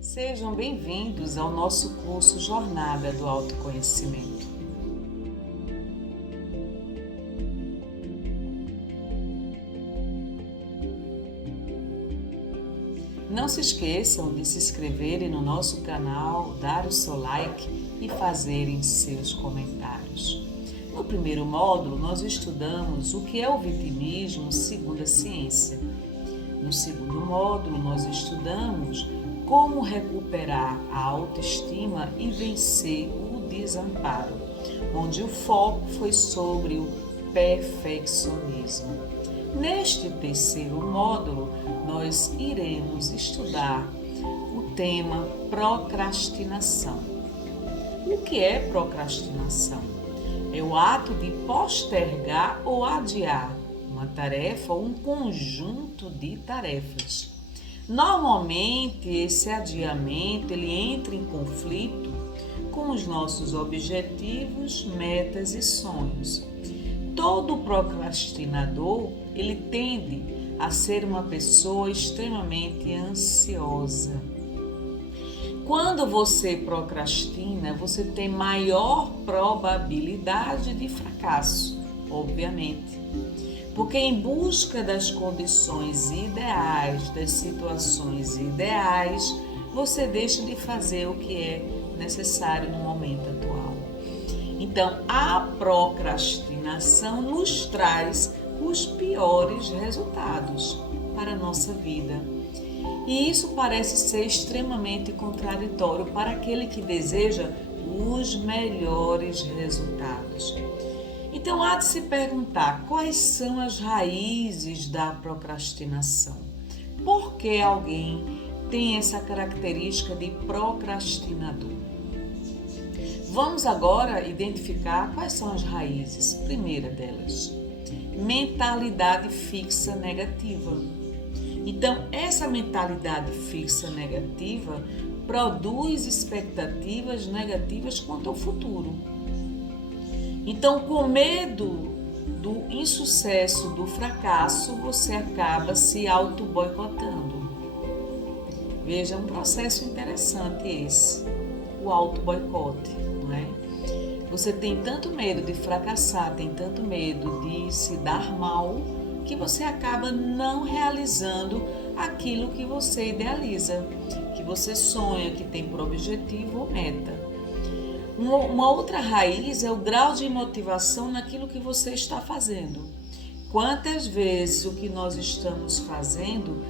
Sejam bem-vindos ao nosso curso Jornada do Autoconhecimento. Não se esqueçam de se inscreverem no nosso canal, dar o seu like e fazerem seus comentários. No primeiro módulo, nós estudamos o que é o vitimismo segundo a ciência. No segundo módulo, nós estudamos como recuperar a autoestima e vencer o desamparo, onde o foco foi sobre o perfeccionismo. Neste terceiro módulo, nós iremos estudar o tema procrastinação. O que é procrastinação? É o ato de postergar ou adiar uma tarefa ou um conjunto de tarefas. Normalmente, esse adiamento ele entra em conflito com os nossos objetivos, metas e sonhos. Todo procrastinador, ele tende a ser uma pessoa extremamente ansiosa. Quando você procrastina, você tem maior probabilidade de fracasso, obviamente. Porque em busca das condições ideais, das situações ideais, você deixa de fazer o que é necessário no momento atual. Então, a procrastinação nos traz os piores resultados para a nossa vida. E isso parece ser extremamente contraditório para aquele que deseja os melhores resultados. Então, há de se perguntar quais são as raízes da procrastinação. Por que alguém tem essa característica de procrastinador? Vamos agora identificar quais são as raízes. Primeira delas, mentalidade fixa negativa. Então, essa mentalidade fixa negativa produz expectativas negativas quanto ao futuro. Então, com medo do insucesso, do fracasso, você acaba se auto-boicotando. Veja, um processo interessante esse, o auto-boicote, não é? Você tem tanto medo de fracassar, tem tanto medo de se dar mal, que você acaba não realizando aquilo que você idealiza, que você sonha, que tem por objetivo ou meta. Uma outra raiz é o grau de motivação naquilo que você está fazendo. Quantas vezes o que nós estamos fazendo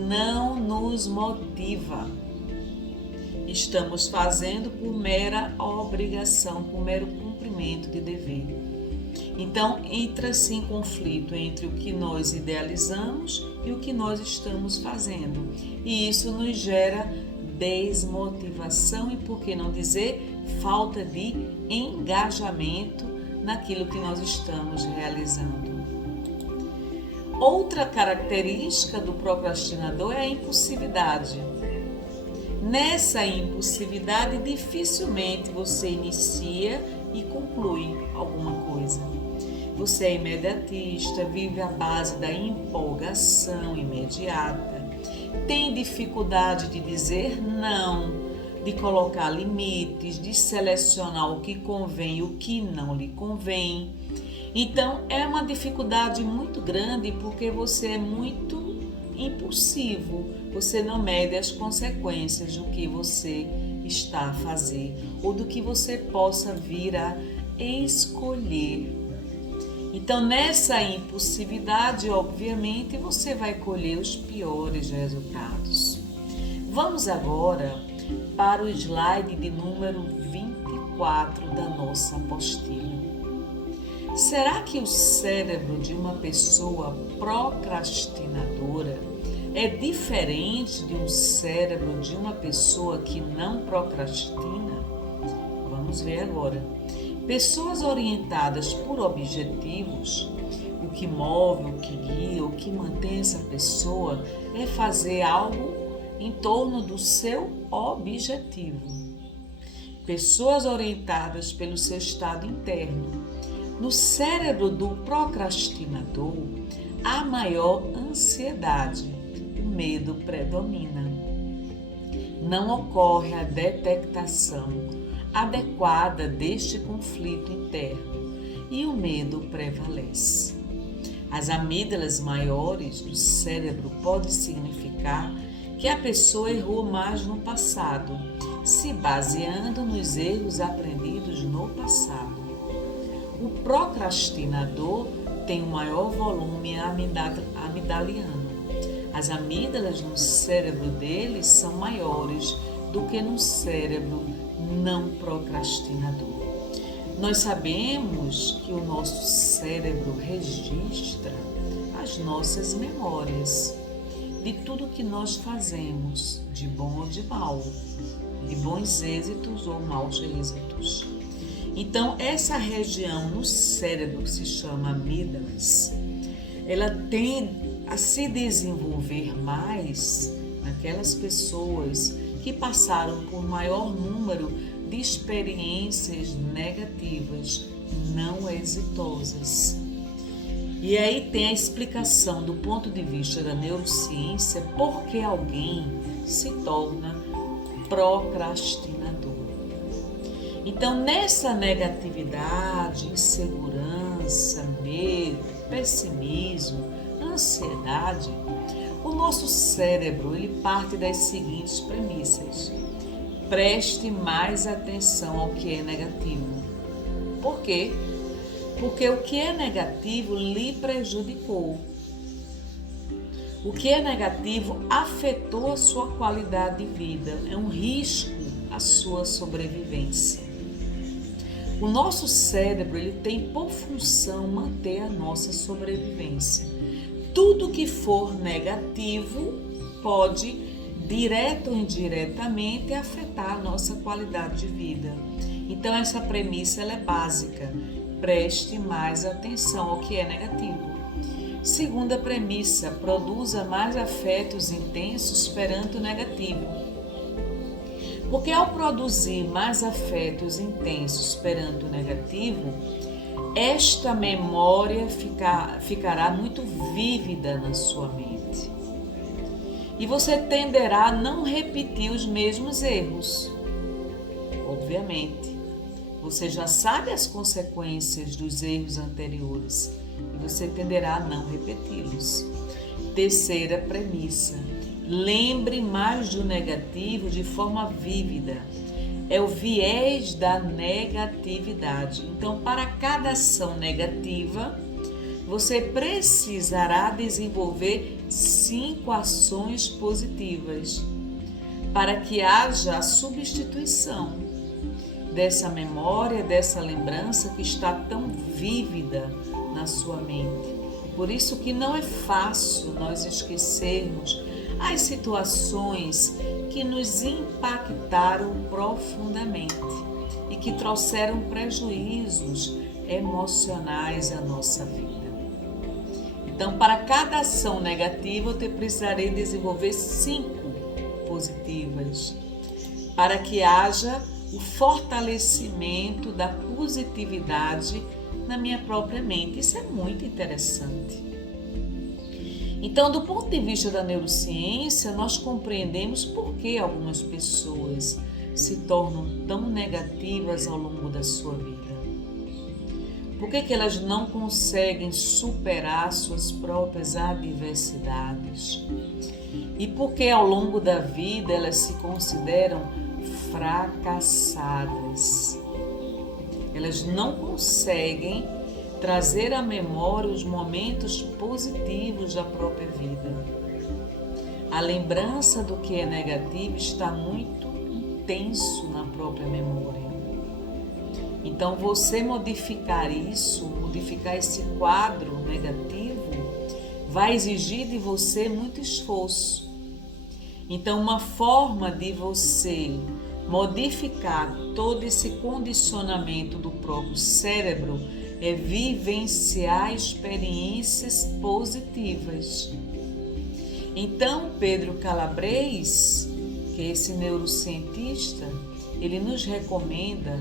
não nos motiva? Estamos fazendo por mera obrigação, por mero cumprimento de dever. Então, entra-se em conflito entre o que nós idealizamos e o que nós estamos fazendo. E isso nos gera desmotivação e, por que não dizer, falta de engajamento naquilo que nós estamos realizando. Outra característica do procrastinador é a impulsividade. Nessa impulsividade, dificilmente você inicia e conclui alguma coisa. Você é imediatista, vive à base da empolgação imediata, tem dificuldade de dizer não, de colocar limites, de selecionar o que convém e o que não lhe convém. Então, é uma dificuldade muito grande porque você é muito impulsivo, você não mede as consequências do que você está a fazer ou do que você possa vir a escolher. Então, nessa impulsividade, obviamente, você vai colher os piores resultados. Vamos agora para o slide de número 24 da nossa apostila. Será que o cérebro de uma pessoa procrastinadora é diferente de um cérebro de uma pessoa que não procrastina? Vamos ver agora. Pessoas orientadas por objetivos, o que move, o que guia, o que mantém essa pessoa é fazer algo em torno do seu objetivo. Pessoas orientadas pelo seu estado interno. No cérebro do procrastinador, há maior ansiedade, o medo predomina. não ocorre a detectação adequada deste conflito interno e o medo prevalece. As amígdalas maiores do cérebro podem significar que a pessoa errou mais no passado, se baseando nos erros aprendidos no passado. O procrastinador tem um maior volume amigdaliano. As amígdalas no cérebro dele são maiores do que no cérebro não procrastinador. Nós sabemos que o nosso cérebro registra as nossas memórias de tudo que nós fazemos, de bom ou de mal, de bons êxitos ou maus êxitos. Então, essa região no cérebro que se chama amígdalas, ela tende a se desenvolver mais naquelas pessoas que passaram por maior número de experiências negativas, não exitosas. E aí tem a explicação do ponto de vista da neurociência por que alguém se torna procrastinador. Então, nessa negatividade, insegurança, medo, pessimismo, ansiedade, o nosso cérebro ele parte das seguintes premissas. Preste mais atenção ao que é negativo. Por quê? Porque o que é negativo lhe prejudicou. O que é negativo afetou a sua qualidade de vida, é um risco à sua sobrevivência. O nosso cérebro ele tem por função manter a nossa sobrevivência. Tudo que for negativo pode, direto ou indiretamente, afetar a nossa qualidade de vida. Então, essa premissa ela é básica. Preste mais atenção ao que é negativo. Segunda premissa, produza mais afetos intensos perante o negativo. Porque ao produzir mais afetos intensos perante o negativo, esta memória ficará muito vívida na sua mente. E você tenderá a não repetir os mesmos erros. Obviamente, você já sabe as consequências dos erros anteriores e você tenderá a não repeti-los. Terceira premissa, lembre mais do negativo de forma vívida. É o viés da negatividade. Então, para cada ação negativa, você precisará desenvolver 5 ações positivas para que haja a substituição dessa memória, dessa lembrança que está tão vívida na sua mente. Por isso que não é fácil nós esquecermos as situações que nos impactaram profundamente e que trouxeram prejuízos emocionais à nossa vida. Então, para cada ação negativa, eu precisarei desenvolver 5 positivas, para que haja o fortalecimento da positividade na minha própria mente. Isso é muito interessante. Então, do ponto de vista da neurociência, nós compreendemos por que algumas pessoas se tornam tão negativas ao longo da sua vida. Por que elas não conseguem superar suas próprias adversidades? E por que ao longo da vida elas se consideram fracassadas? Elas não conseguem trazer à memória os momentos positivos da própria vida. A lembrança do que é negativo está muito intenso na própria memória. Então, você modificar isso, modificar esse quadro negativo, vai exigir de você muito esforço. Então, uma forma de você modificar todo esse condicionamento do próprio cérebro é vivenciar experiências positivas. Então, Pedro Calabres, que é esse neurocientista, ele nos recomenda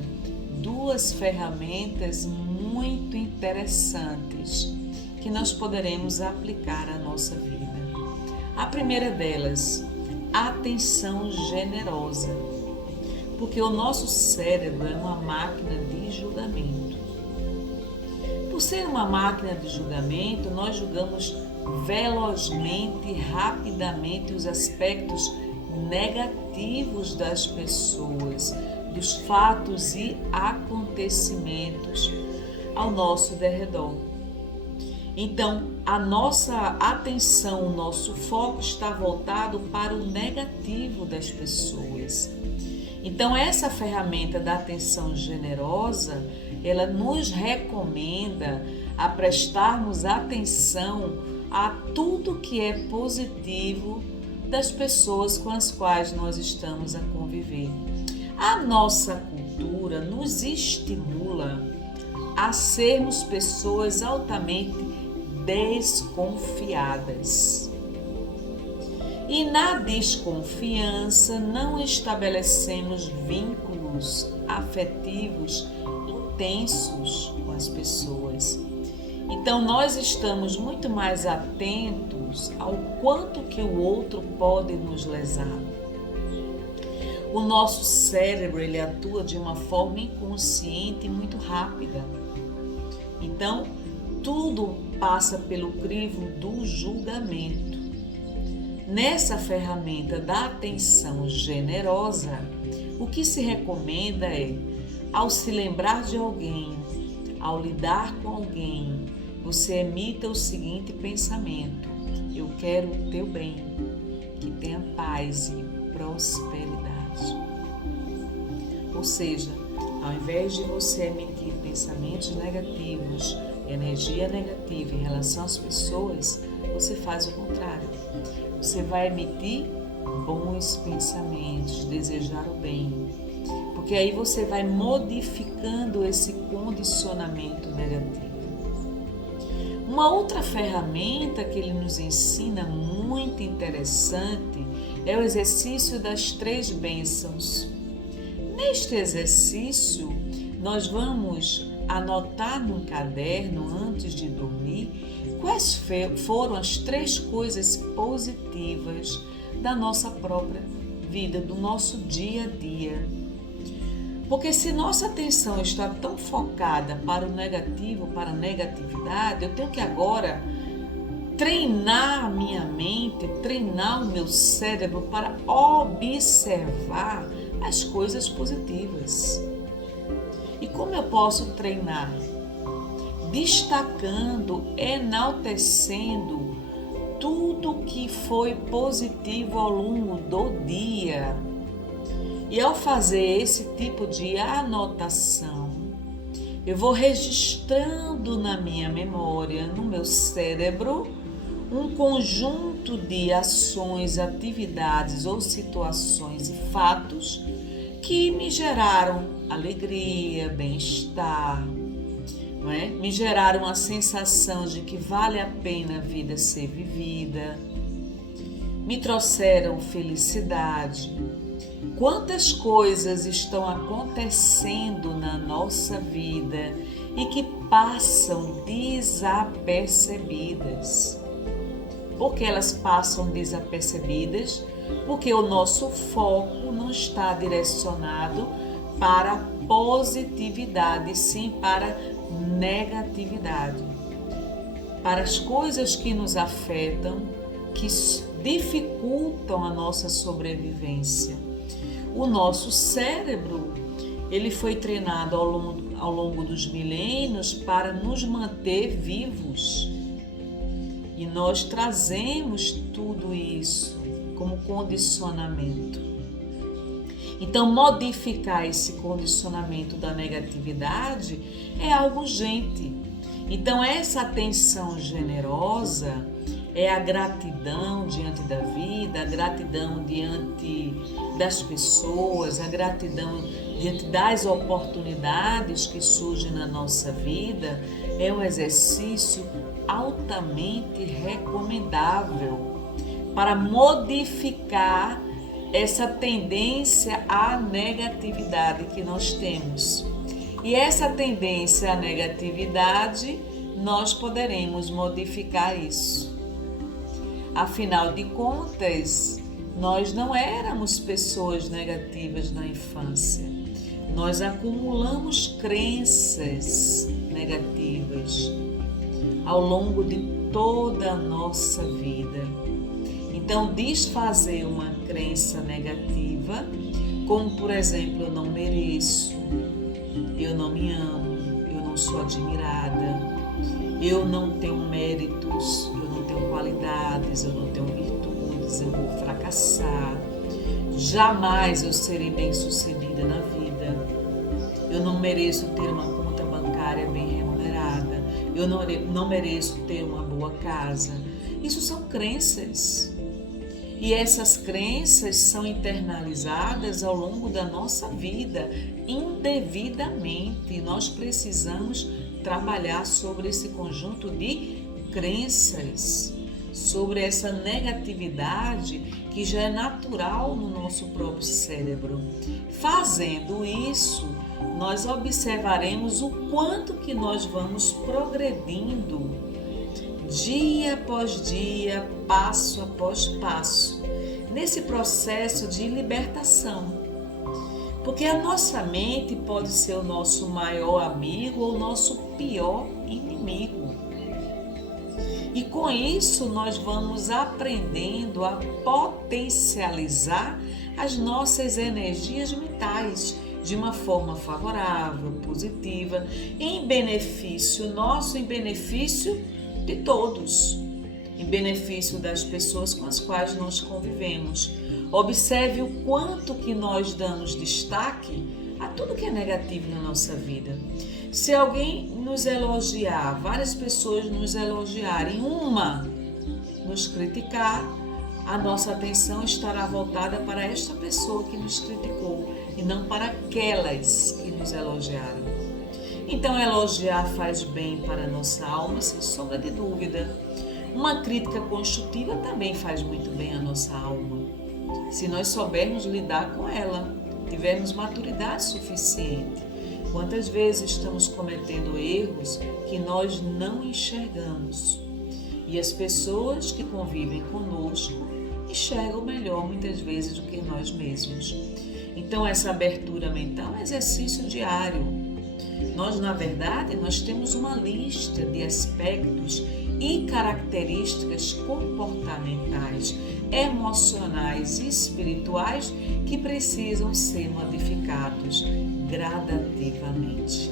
2 ferramentas muito interessantes que nós poderemos aplicar à nossa vida. A primeira delas, atenção generosa. Porque o nosso cérebro é uma máquina de julgamento. Por ser uma máquina de julgamento, nós julgamos velozmente e rapidamente os aspectos negativos das pessoas, dos fatos e acontecimentos ao nosso derredor. Então, a nossa atenção, o nosso foco está voltado para o negativo das pessoas. Então, essa ferramenta da atenção generosa, ela nos recomenda a prestarmos atenção a tudo que é positivo das pessoas com as quais nós estamos a conviver. A nossa cultura nos estimula a sermos pessoas altamente desconfiadas. E na desconfiança não estabelecemos vínculos afetivos intensos com as pessoas. Então nós estamos muito mais atentos ao quanto que o outro pode nos lesar. O nosso cérebro, ele atua de uma forma inconsciente e muito rápida. Então, tudo passa pelo crivo do julgamento. Nessa ferramenta da atenção generosa, o que se recomenda é, ao se lembrar de alguém, ao lidar com alguém, você emita o seguinte pensamento: eu quero o teu bem, que tenha paz e prosperidade. Ou seja, ao invés de você emitir pensamentos negativos, energia negativa em relação às pessoas, você faz o contrário. Você vai emitir bons pensamentos, desejar o bem, porque aí você vai modificando esse condicionamento negativo. Uma outra ferramenta que ele nos ensina muito interessante é o exercício das 3 bênçãos. Neste exercício, nós vamos anotar num caderno antes de dormir quais foram as 3 coisas positivas da nossa própria vida, do nosso dia a dia. Porque se nossa atenção está tão focada para o negativo, para a negatividade, eu tenho que agora treinar a minha mente, treinar o meu cérebro para observar as coisas positivas. E como eu posso treinar? Destacando, enaltecendo tudo que foi positivo ao longo do dia. E ao fazer esse tipo de anotação, eu vou registrando na minha memória, no meu cérebro, um conjunto de ações, atividades ou situações e fatos que me geraram alegria, bem-estar, não é? Me geraram a sensação de que vale a pena a vida ser vivida, me trouxeram felicidade. Quantas coisas estão acontecendo na nossa vida e que passam desapercebidas? Por que elas passam desapercebidas? Porque o nosso foco não está direcionado para a positividade, sim para negatividade, para as coisas que nos afetam, que dificultam a nossa sobrevivência. O nosso cérebro, ele foi treinado ao longo dos milênios para nos manter vivos. E nós trazemos tudo isso como condicionamento. Então, modificar esse condicionamento da negatividade é algo urgente. Então, essa atenção generosa é a gratidão diante da vida, a gratidão diante das pessoas, a gratidão diante das oportunidades que surgem na nossa vida. É um exercício altamente recomendável para modificar essa tendência à negatividade que nós temos. E essa tendência à negatividade, nós poderemos modificar isso. Afinal de contas, nós não éramos pessoas negativas na infância. Nós acumulamos crenças negativas ao longo de toda a nossa vida. Então, desfazer uma crença negativa, como por exemplo, eu não mereço, eu não me amo, eu não sou admirada, eu não tenho méritos, eu não tenho qualidades, eu não tenho virtudes, eu vou fracassar, jamais eu serei bem-sucedida na vida, eu não mereço ter uma conta bancária bem remunerada, eu não mereço ter uma boa casa. Isso são crenças. E essas crenças são internalizadas ao longo da nossa vida, indevidamente. Nós precisamos trabalhar sobre esse conjunto de crenças, sobre essa negatividade que já é natural no nosso próprio cérebro. Fazendo isso, nós observaremos o quanto que nós vamos progredindo dia após dia, passo após passo, nesse processo de libertação. Porque a nossa mente pode ser o nosso maior amigo ou o nosso pior inimigo. E com isso nós vamos aprendendo a potencializar as nossas energias mentais de uma forma favorável, positiva, em benefício nosso, em benefício de todos, em benefício das pessoas com as quais nós convivemos. Observe o quanto que nós damos destaque a tudo que é negativo na nossa vida. Se alguém nos elogiar, várias pessoas nos elogiarem, uma nos criticar, a nossa atenção estará voltada para esta pessoa que nos criticou e não para aquelas que nos elogiaram. Então, elogiar faz bem para a nossa alma, sem sombra de dúvida. Uma crítica construtiva também faz muito bem à nossa alma, se nós soubermos lidar com ela, tivermos maturidade suficiente. Quantas vezes estamos cometendo erros que nós não enxergamos? E as pessoas que convivem conosco enxergam melhor muitas vezes do que nós mesmos. Então, essa abertura mental é um exercício diário. Nós, na verdade, nós temos uma lista de aspectos e características comportamentais, emocionais e espirituais que precisam ser modificados gradativamente.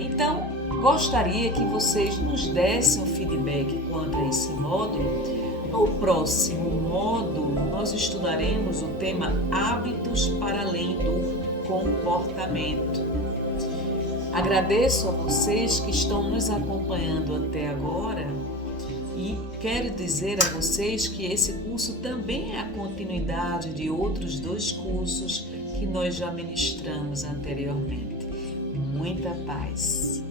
Então, gostaria que vocês nos dessem um feedback quanto a esse módulo. No próximo módulo, nós estudaremos o tema hábitos para além do comportamento. Agradeço a vocês que estão nos acompanhando até agora e quero dizer a vocês que esse curso também é a continuidade de outros 2 cursos que nós já ministramos anteriormente. Muita paz!